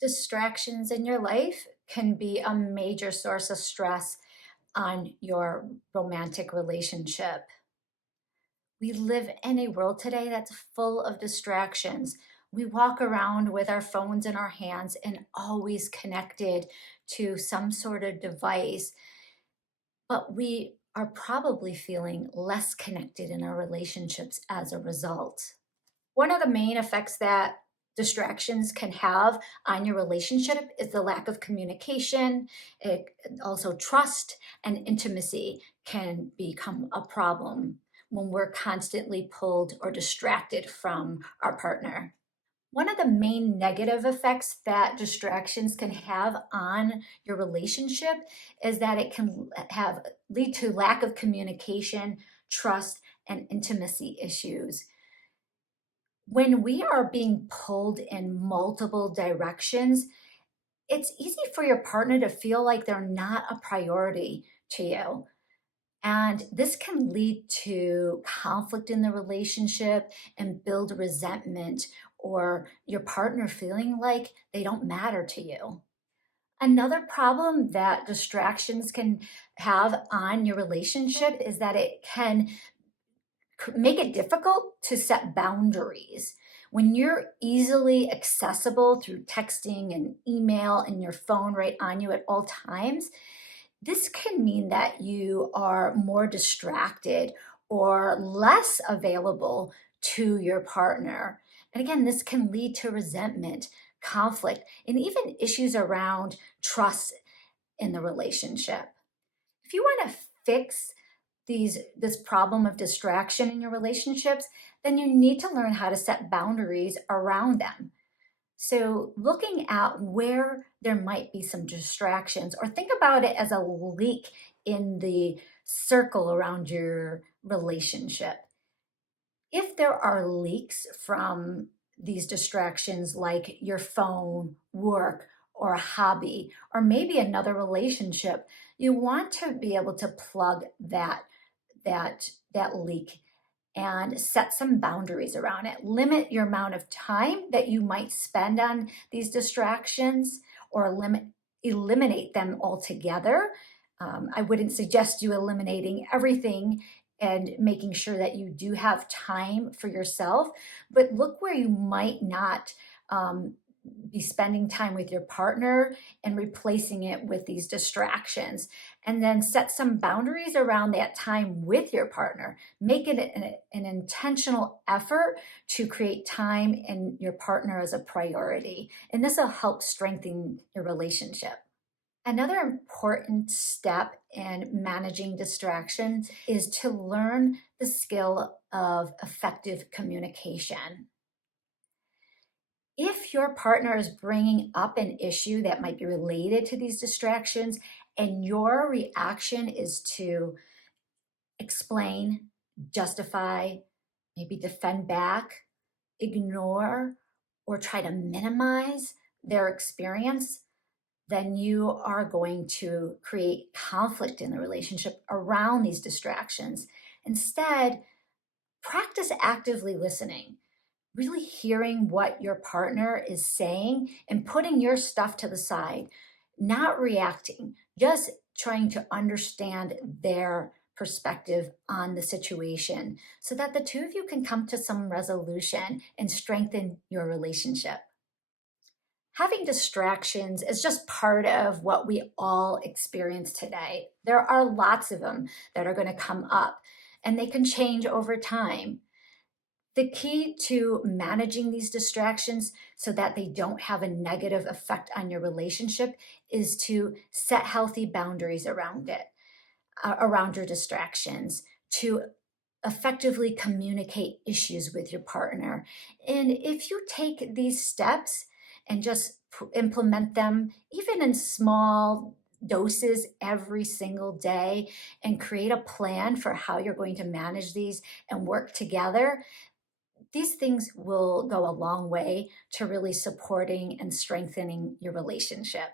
Distractions in your life can be a major source of stress on your romantic relationship. We live in a world today that's full of distractions. We walk around with our phones in our hands and always connected to some sort of device, but we are probably feeling less connected in our relationships as a result. One of the main effects that distractions can have on your relationship is the lack of communication. Also, trust and intimacy can become a problem when we're constantly pulled or distracted from our partner. One of the main negative effects that distractions can have on your relationship is that it can have lead to lack of communication, trust, and intimacy issues. When we are being pulled in multiple directions, it's easy for your partner to feel like they're not a priority to you. And this can lead to conflict in the relationship and build resentment or your partner feeling like they don't matter to you. Another problem that distractions can have on your relationship is that it can make it difficult to set boundaries. When you're easily accessible through texting and email and your phone right on you at all times, this can mean that you are more distracted or less available to your partner. And again, this can lead to resentment, conflict, and even issues around trust in the relationship. If you want to fix this problem of distraction in your relationships, then you need to learn how to set boundaries around them. So, looking at where there might be some distractions, or think about it as a leak in the circle around your relationship. If there are leaks from these distractions, like your phone, work, or a hobby, or maybe another relationship, you want to be able to plug that leak and set some boundaries around it. Limit your amount of time that you might spend on these distractions or eliminate them altogether. I wouldn't suggest you eliminating everything and making sure that you do have time for yourself, but look where you might not be spending time with your partner and replacing it with these distractions. And then set some boundaries around that time with your partner. Make it an intentional effort to create time in your partner as a priority. And this will help strengthen your relationship. Another important step in managing distractions is to learn the skill of effective communication. If your partner is bringing up an issue that might be related to these distractions and your reaction is to explain, justify, maybe defend back, ignore, or try to minimize their experience, then you are going to create conflict in the relationship around these distractions. Instead, practice actively listening, really hearing what your partner is saying and putting your stuff to the side, not reacting, just trying to understand their perspective on the situation so that the two of you can come to some resolution and strengthen your relationship. Having distractions is just part of what we all experience today. There are lots of them that are going to come up and they can change over time. The key to managing these distractions so that they don't have a negative effect on your relationship is to set healthy boundaries around it, around your distractions, to effectively communicate issues with your partner. And if you take these steps and just implement them, even in small doses every single day, and create a plan for how you're going to manage these and work together, these things will go a long way to really supporting and strengthening your relationship.